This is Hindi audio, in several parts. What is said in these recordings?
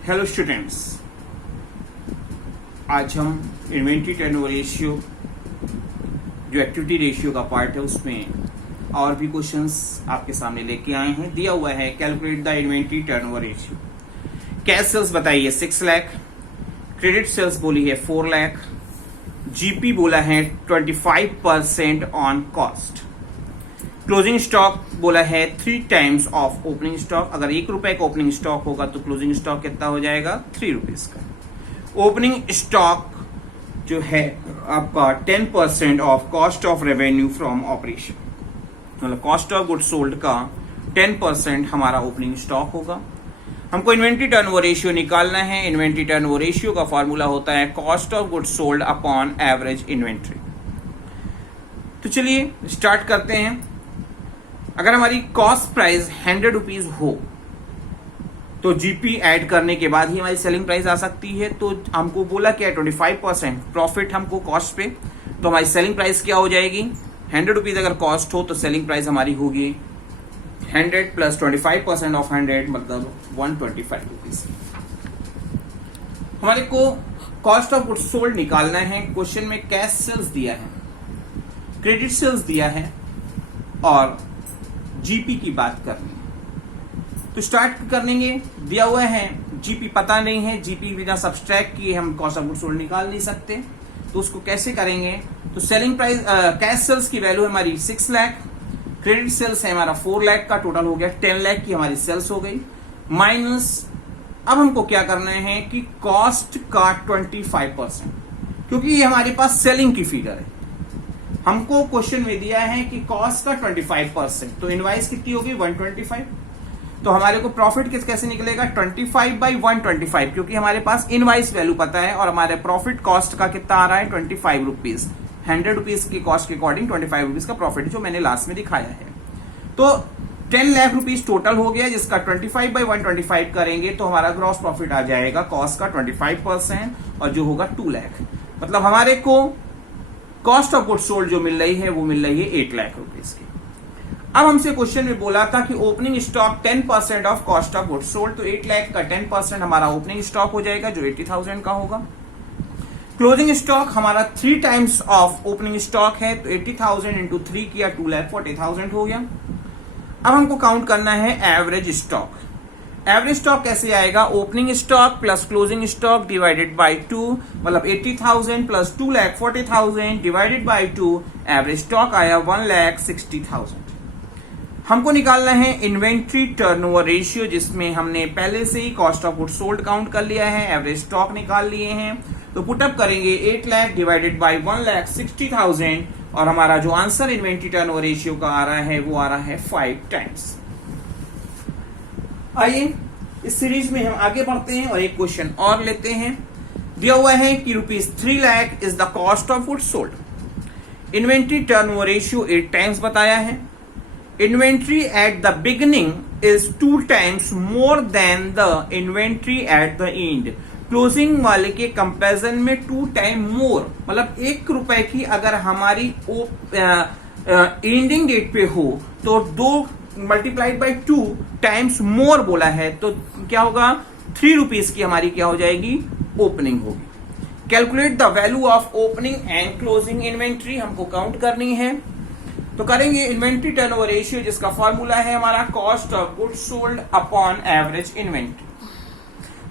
हेलो स्टूडेंट्स, आज हम इन्वेंट्री टर्नओवर रेशियो जो एक्टिविटी रेशियो का पार्ट है उसमें और भी क्वेश्चंस आपके सामने लेके आए हैं। दिया हुआ है calculate the inventory turnover ratio. Cash sales बताइए 6 लाख, क्रेडिट सेल्स बोली है 4 लाख, जीपी बोला है 25% ऑन कॉस्ट, क्लोजिंग स्टॉक बोला है 3 टाइम्स ऑफ ओपनिंग स्टॉक। अगर 1 रुपए का ओपनिंग स्टॉक होगा तो क्लोजिंग स्टॉक कितना हो जाएगा 3 रुपीज का। ओपनिंग स्टॉक जो है आपका 10% of cost of revenue from operation, मतलब कॉस्ट ऑफ गुड्स सोल्ड का 10% हमारा ओपनिंग स्टॉक होगा। हमको इन्वेंट्री टर्नओवर रेशियो निकालना है। इन्वेंट्री टर्नओवर रेशियो का फॉर्मूला होता है cost of goods sold upon average inventory. तो चलिए स्टार्ट करते हैं। अगर हमारी कॉस्ट प्राइस 100 रुपीज हो तो जीपी ऐड करने के बाद ही हमारी सेलिंग प्राइस आ सकती है। तो हमको बोला क्या 25% प्रॉफिट हमको कॉस्ट पे, तो हमारी सेलिंग प्राइस क्या हो जाएगी 100 रुपीज। अगर कॉस्ट हो तो सेलिंग प्राइस हमारी होगी 100 प्लस 25% ऑफ 100 मतलब 125 रुपीज। हमारे को कॉस्ट ऑफ गुड्स सोल्ड निकालना है। क्वेश्चन में कैश सेल्स दिया है, क्रेडिट सेल्स दिया है और जीपी की बात करनी है। तो स्टार्ट कर लेंगे। दिया हुआ है जीपी पता नहीं है, जीपी बिना सब्सट्रैक्ट किए हम कॉस्ट ऑफ गुड्स सोल्ड निकाल नहीं सकते। तो उसको कैसे करेंगे, तो सेलिंग प्राइस कैश सेल्स की वैल्यू है हमारी 6 लाख, क्रेडिट सेल्स है हमारा 4 लाख का, टोटल हो गया 10 लाख की हमारी सेल्स हो गई। माइनस अब हमको क्या करना है कि कॉस्ट का 25%, क्योंकि ये हमारे पास सेलिंग की फिगर है। हमको क्वेश्चन में दिया है कि कॉस्ट का 25%, तो इनवाइस कितनी होगी 125। तो हमारे को प्रॉफिट कैसे निकलेगा 25/125, क्योंकि हमारे पास इनवाइस वैल्यू पता है और हमारे प्रॉफिट कॉस्ट का कितना आ रहा है 25 रुपीज। 100 रुपीज की कॉस्ट के अकॉर्डिंग 25 रुपीज का प्रॉफिट जो मैंने लास्ट में दिखाया है। तो 10 लाख रुपीज टोटल हो गया, जिसका 25/125 करेंगे तो हमारा ग्रॉस प्रॉफिट आ जाएगा कॉस्ट का 25% और जो होगा 2 लाख। मतलब हमारे को कॉस्ट ऑफ गुड्स सोल्ड जो मिल रही है वो मिल रही है 8 लाख रुपीज की। अब हमसे क्वेश्चन में बोला था कि opening stock 10% of cost of goods sold, तो 8 लाख का 10% हमारा ओपनिंग स्टॉक हो जाएगा जो 80,000 का होगा। क्लोजिंग स्टॉक हमारा 3 टाइम्स ऑफ ओपनिंग स्टॉक है, तो 80,000 इंटू 3 किया 2,40,000 हो गया। अब हमको काउंट करना है एवरेज स्टॉक। एवरेज स्टॉक कैसे आएगा, opening stock plus closing stock divided by 2, मतलब 80,000 plus 2,40,000 divided by 2, average stock आया 1,60,000। हमको निकालना है इन्वेंट्री टर्नओवर रेशियो, जिसमें हमने पहले से ही cost of goods sold count कर लिया है, एवरेज स्टॉक निकाल लिए हैं। तो पुटअप करेंगे 8 लाख डिवाइडेड बाय 1,60,000 और हमारा जो आंसर इन्वेंट्री टर्नओवर रेशियो का आ रहा है वो आ रहा है 5 टाइम्स। आइए इस सीरीज में हम आगे बढ़ते हैं और एक क्वेश्चन और लेते हैं। दिया हुआ है कि ₹3 lakh is the cost of goods sold. Inventory turnover ratio 8 times बताया है। Inventory at the beginning is 2 times more than the inventory at the end. Closing वाले के कंपैरिजन में 2 टाइम मोर, मतलब 1 रुपए की अगर हमारी एंडिंग डेट पे हो तो 2 मल्टीप्लाइड बाई 2 टाइम्स मोर बोला है, तो क्या होगा 3 रुपीज की हमारी क्या हो जाएगी ओपनिंग होगी। Calculate the value of opening and closing inventory, हमको काउंट करनी है। तो करेंगे इन्वेंट्री टर्नओवर रेशियो, जिसका फॉर्मूला है हमारा cost of goods sold upon average inventory.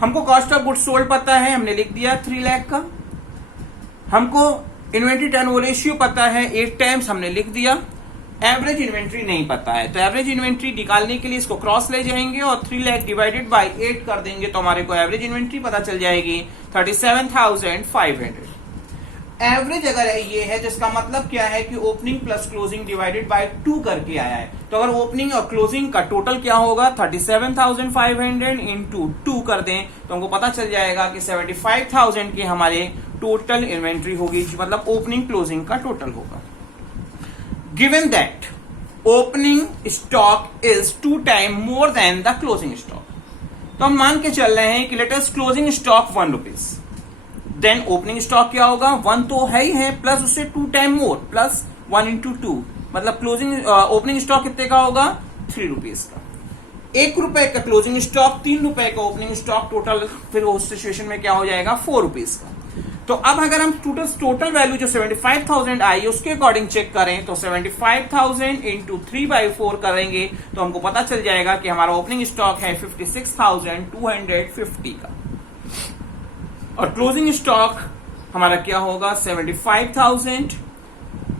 हमको कॉस्ट ऑफ गुड्स सोल्ड पता है, हमने लिख दिया 3 लाख का। हमको इन्वेंट्री टर्नओवर रेशियो पता है 8 टाइम्स, हमने लिख दिया। एवरेज इन्वेंट्री नहीं पता है, तो एवरेज इन्वेंट्री निकालने के लिए इसको क्रॉस ले जाएंगे और 3 लाख डिवाइडेड बाय 8 कर देंगे तो हमारे को एवरेज इन्वेंट्री पता चल जाएगी 37,500। एवरेज अगर ये है जिसका मतलब क्या है कि opening plus closing divided by 2 करके आया है, तो अगर ओपनिंग और क्लोजिंग का टोटल क्या होगा 37,500 इंटू 2 कर दें तो हमको पता चल जाएगा कि 75,000 की हमारे टोटल इन्वेंट्री होगी, मतलब ओपनिंग क्लोजिंग का टोटल होगा। Given that opening stock is 2 times more than the closing stock, तो हम मान के चल रहे हैं कि let us closing stock 1 rupees, then opening stock क्या होगा 1 तो है ही है, प्लस उससे 2 टाइम मोर प्लस 1 इंटू 2, मतलब क्लोजिंग ओपनिंग स्टॉक कितने का होगा 3 रुपीज का। ₹1 का क्लोजिंग स्टॉक, ₹3 का ओपनिंग स्टॉक, टोटल फिर उस सिचुएशन में क्या हो जाएगा ₹4 का। तो अब अगर हम टोटल वैल्यू जो 75,000 आई उसके अकॉर्डिंग चेक करें तो 75,000 इंटू 3/4 करेंगे तो हमको पता चल जाएगा कि हमारा ओपनिंग स्टॉक है 56,250 का और क्लोजिंग स्टॉक हमारा क्या होगा 75,000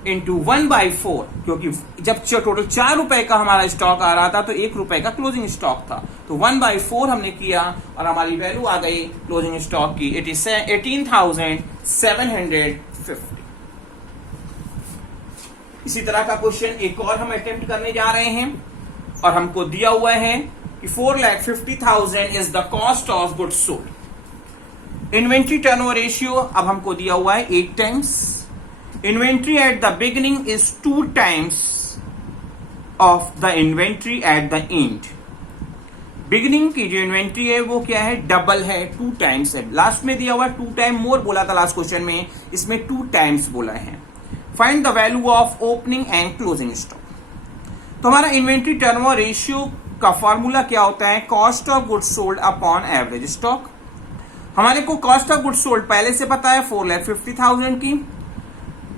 इंटू 1/4, क्योंकि जब टोटल ₹4 का हमारा स्टॉक आ रहा था तो ₹1 का क्लोजिंग स्टॉक था, तो 1/4 हमने किया और हमारी वैल्यू आ गई क्लोजिंग स्टॉक की 18,750। इसी तरह का क्वेश्चन एक और हम अटेम्प्ट करने जा रहे हैं और हमको दिया हुआ है कि 4,50,000 is the cost of goods sold. Inventory turnover ratio अब हमको दिया हुआ है 8 times. Inventory at the beginning is 2 times of the inventory at the end. Beginning की जो इन्वेंट्री है वो क्या है, डबल है, 2 टाइम्स है। लास्ट में दिया हुआ 2 टाइम मोर बोला था लास्ट क्वेश्चन में, इसमें 2 टाइम्स बोला है। Find the value of opening and closing stock. तो हमारा इन्वेंट्री टर्नओवर रेशियो का फॉर्मूला क्या होता है, cost of goods sold upon average stock. हमारे को कॉस्ट ऑफ गुड्स सोल्ड पहले से पता है 4,50,000 की,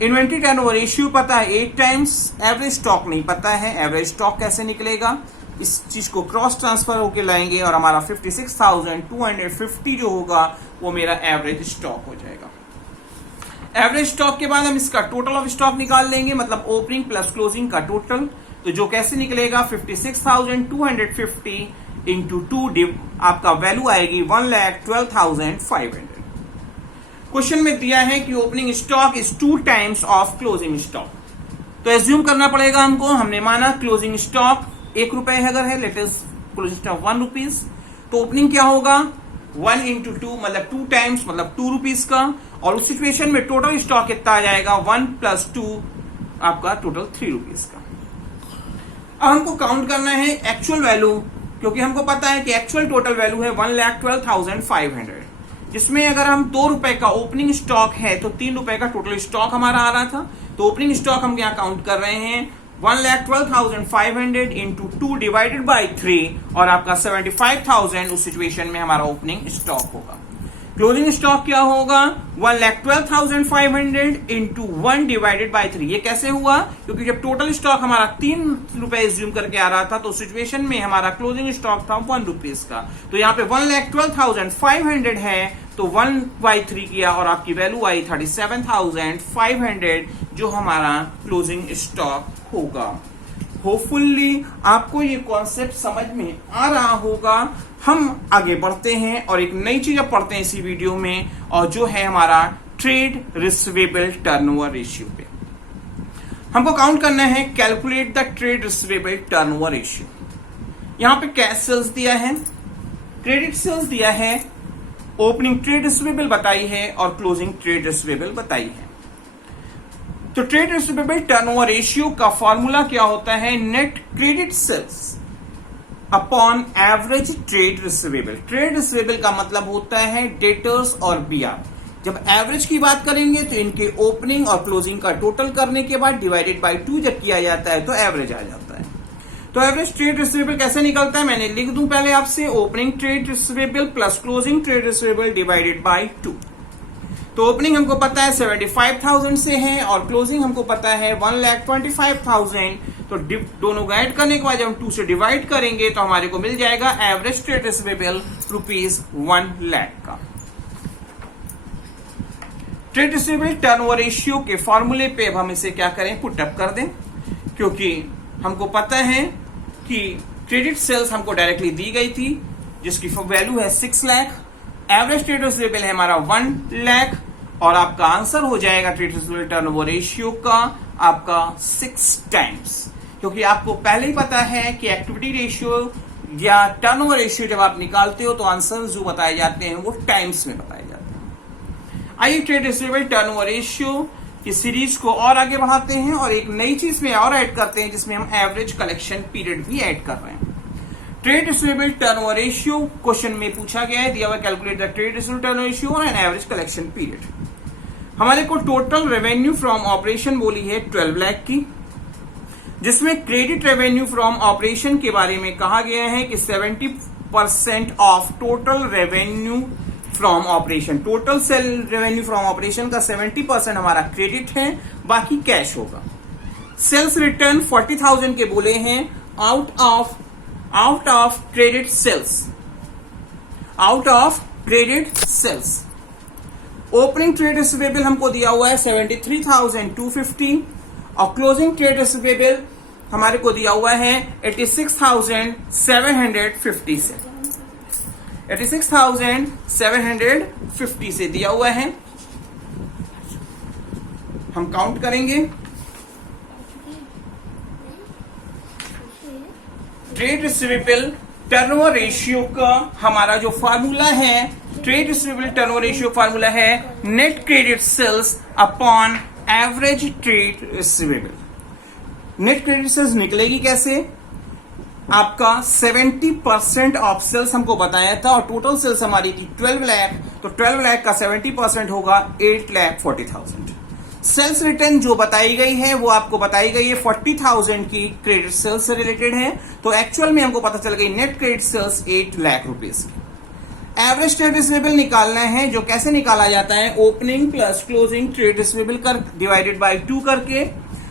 इन्वेंट्री टर्नओवर रेशियो पता है 8 टाइम्स, एवरेज स्टॉक नहीं पता है। एवरेज स्टॉक कैसे निकलेगा, इस चीज को क्रॉस ट्रांसफर होके लाएंगे और हमारा 56,250 जो होगा वो मेरा एवरेज स्टॉक हो जाएगा। एवरेज स्टॉक के बाद हम इसका टोटल ऑफ स्टॉक निकाल लेंगे, मतलब ओपनिंग प्लस क्लोजिंग का टोटल, तो जो कैसे निकलेगा 56,250 इंटू 2 आपका वैल्यू आएगी 1,12,500। क्वेश्चन में दिया है कि opening stock is 2 times of closing stock, तो एज्यूम करना पड़ेगा हमको। हमने माना क्लोजिंग स्टॉक ₹1 अगर है, लेट अस क्लोजिंग स्टॉक ₹1, तो ओपनिंग क्या होगा 1 इंटू 2 मतलब 2 टाइम्स मतलब ₹2 का, और उस सिचुएशन में टोटल स्टॉक कितना आ जाएगा 1 + 2 आपका टोटल ₹3 का। अब हमको काउंट करना है एक्चुअल वैल्यू, क्योंकि हमको पता है कि एक्चुअल टोटल वैल्यू है 1,12,500, जिसमें अगर हम ₹2 का ओपनिंग स्टॉक है तो ₹3 का टोटल स्टॉक हमारा आ रहा था, तो ओपनिंग स्टॉक हम यहाँ काउंट कर रहे हैं 1,12,500 इंटू 2 डिवाइडेड बाई 3 और आपका 75,000 उस सिचुएशन में हमारा ओपनिंग स्टॉक होगा। क्लोजिंग स्टॉक क्या होगा 1,12,500 इंटू 1 डिवाइडेड बाई 3। ये कैसे हुआ, क्योंकि जब टोटल स्टॉक हमारा ₹3 एज्यूम करके आ रहा था तो सिचुएशन में हमारा क्लोजिंग स्टॉक था ₹1 का, तो यहाँ पे 1,12,500 है तो 1/3 किया और आपकी वैल्यू आई 37,500 जो हमारा क्लोजिंग स्टॉक होगा। होपफुली आपको ये कॉन्सेप्ट समझ में आ रहा होगा। हम आगे बढ़ते हैं और एक नई चीज अब पढ़ते हैं इसी वीडियो में, और जो है हमारा ट्रेड रिसीवेबल टर्नओवर रेशियो पे। हमको काउंट करना है calculate the trade receivable turnover ratio. यहां पे कैश सेल्स दिया है, क्रेडिट सेल्स दिया है, ओपनिंग ट्रेड रिसीवेबल बताई है और क्लोजिंग ट्रेड रिसीवेबल बताई है। तो ट्रेड रिसीवेबल टर्नओवर रेशियो का फॉर्मूला क्या होता है, net credit sales upon average trade receivable. Trade receivable का मतलब होता है डेटर्स और बीआर। जब एवरेज की बात करेंगे तो इनके ओपनिंग और क्लोजिंग का टोटल करने के बाद डिवाइडेड बाय 2 जब किया जाता है तो एवरेज आ जाता है। तो एवरेज ट्रेड रिसीवेबल कैसे निकलता है, मैंने लिख दूं पहले आपसे, opening trade receivable plus closing trade receivable divided by 2। तो ओपनिंग हमको पता है 75,000 से है और क्लोजिंग हमको पता है 1,25,000। तो दोनों को ऐड करने के बाद जब हम 2 से डिवाइड करेंगे तो हमारे को मिल जाएगा एवरेज ट्रेड रिसीवेबल ₹1,00,000 का। ट्रेड रिसीवेबल टर्नओवर रेशियो के फॉर्मूले पे अब हम इसे क्या करें, पुटअप कर दें, क्योंकि हमको पता है कि क्रेडिट सेल्स हमको डायरेक्टली दी गई थी जिसकी वैल्यू है 6 लाख, एवरेज ट्रेड रिसीवेबल है हमारा 1 लाख और आपका आंसर हो जाएगा ट्रेड रिसीवेबल टर्नओवर रेशियो का आपका 6 टाइम्स, क्योंकि आपको पहले ही पता है कि एक्टिविटी रेशियो या टर्नओवर रेशियो जब आप निकालते हो तो आंसर जो बताए जाते हैं वो टाइम्स में बताए जाते हैं। आइए ट्रेड रिसीवेबल टर्नओवर रेशियो की सीरीज को और आगे बढ़ाते हैं और एक नई चीज में और ऐड करते हैं जिसमें हम एवरेज कलेक्शन पीरियड भी ऐड कर रहे हैं। Trade receivable turnover ratio question में पूछा गया है, दिया हुआ calculate the trade receivable turnover ratio और एन एवरेज कलेक्शन पीरियड। हमारे को टोटल रेवेन्यू फ्रॉम ऑपरेशन बोली है 12 लाख की। जिसमें क्रेडिट रेवेन्यू फ्रॉम ऑपरेशन के बारे में कहा गया है कि 70% of total revenue from operation, total sale revenue from operation का 70% हमारा क्रेडिट है, बाकी कैश होगा। सेल्स रिटर्न 40,000 के बोले हैं out of credit sales, out of credit sales. Opening trade receivable हमको दिया हुआ है 73,250 और क्लोजिंग ट्रेड रिसीवेबल हमारे को दिया हुआ है 86,750 से, 86,750 से दिया हुआ है। हम काउंट करेंगे। ट्रेड रिसीवेबल टर्नओवर रेशियो का हमारा जो फार्मूला है, trade receivable turnover ratio formula है net credit sales upon average trade receivable. Net credit sales निकलेगी कैसे? आपका 70% ऑफ सेल्स हमको बताया था और टोटल सेल्स हमारी थी 12 लाख, तो 12 लाख का 70% होगा 8,40,000। सेल्स रिटर्न जो बताई गई है वो आपको बताई गई है 40,000 की क्रेडिट सेल्स से रिलेटेड है, तो एक्चुअल में हमको पता चल गई net credit sales 8 lakh rupees की। एवरेज ट्रेड रिसीवेबल निकालना है, जो कैसे निकाला जाता है opening plus closing trade receivable कर डिवाइडेड बाय 2 करके।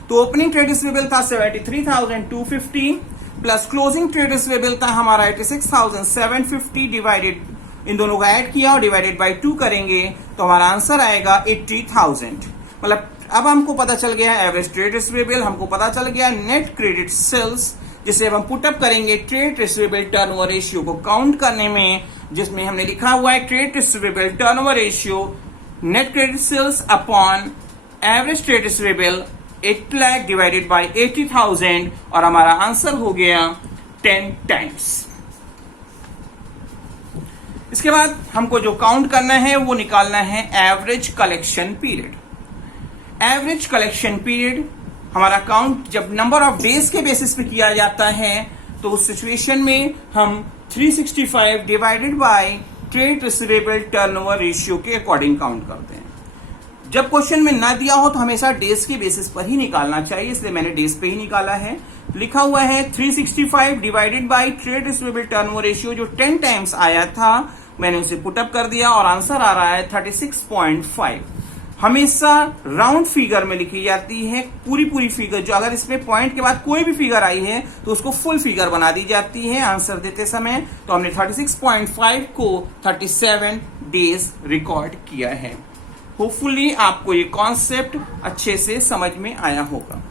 तो ओपनिंग ट्रेड रिसीवेबल था 73,250 प्लस क्लोजिंग ट्रेड रिसीवेबल था हमारा 86,750 डिवाइडेड, इन दोनों का ऐड किया और डिवाइडेड बाय 2 करेंगे तो हमारा आंसर आएगा 80,000। मतलब अब हमको पता चल गया एवरेज ट्रेड रिसीवेबल, हमको पता चल गया नेट क्रेडिट सेल्स, जिसे अब हम पुटअप करेंगे ट्रेड रिसीवेबल टर्नओवर रेशियो को काउंट करने में, जिसमें हमने लिखा हुआ है trade receivable turnover ratio net credit sales upon average trade receivable 8 lakh divided by 80,000 और हमारा आंसर हो गया 10 टाइम्स। इसके बाद हमको जो काउंट करना है वो निकालना है average collection period. Average collection period हमारा काउंट जब नंबर ऑफ डेज के बेसिस पे किया जाता है तो उस सिचुएशन में हम 365 divided by trade receivable turnover ratio के अकॉर्डिंग काउंट करते हैं। जब क्वेश्चन में ना दिया हो तो हमेशा डेज के बेसिस पर ही निकालना चाहिए, इसलिए मैंने डेज पे ही निकाला है। लिखा हुआ है 365 divided by trade receivable turnover ratio, जो 10 टाइम्स आया था मैंने उसे पुटअप कर दिया और आंसर आ रहा है 36.5। हमेशा राउंड फिगर में लिखी जाती है पूरी फिगर, जो अगर इसमें पॉइंट के बाद कोई भी फिगर आई है तो उसको फुल फिगर बना दी जाती है आंसर देते समय। तो हमने 36.5 को 37 डेज रिकॉर्ड किया है। होपफुली आपको ये कॉन्सेप्ट अच्छे से समझ में आया होगा।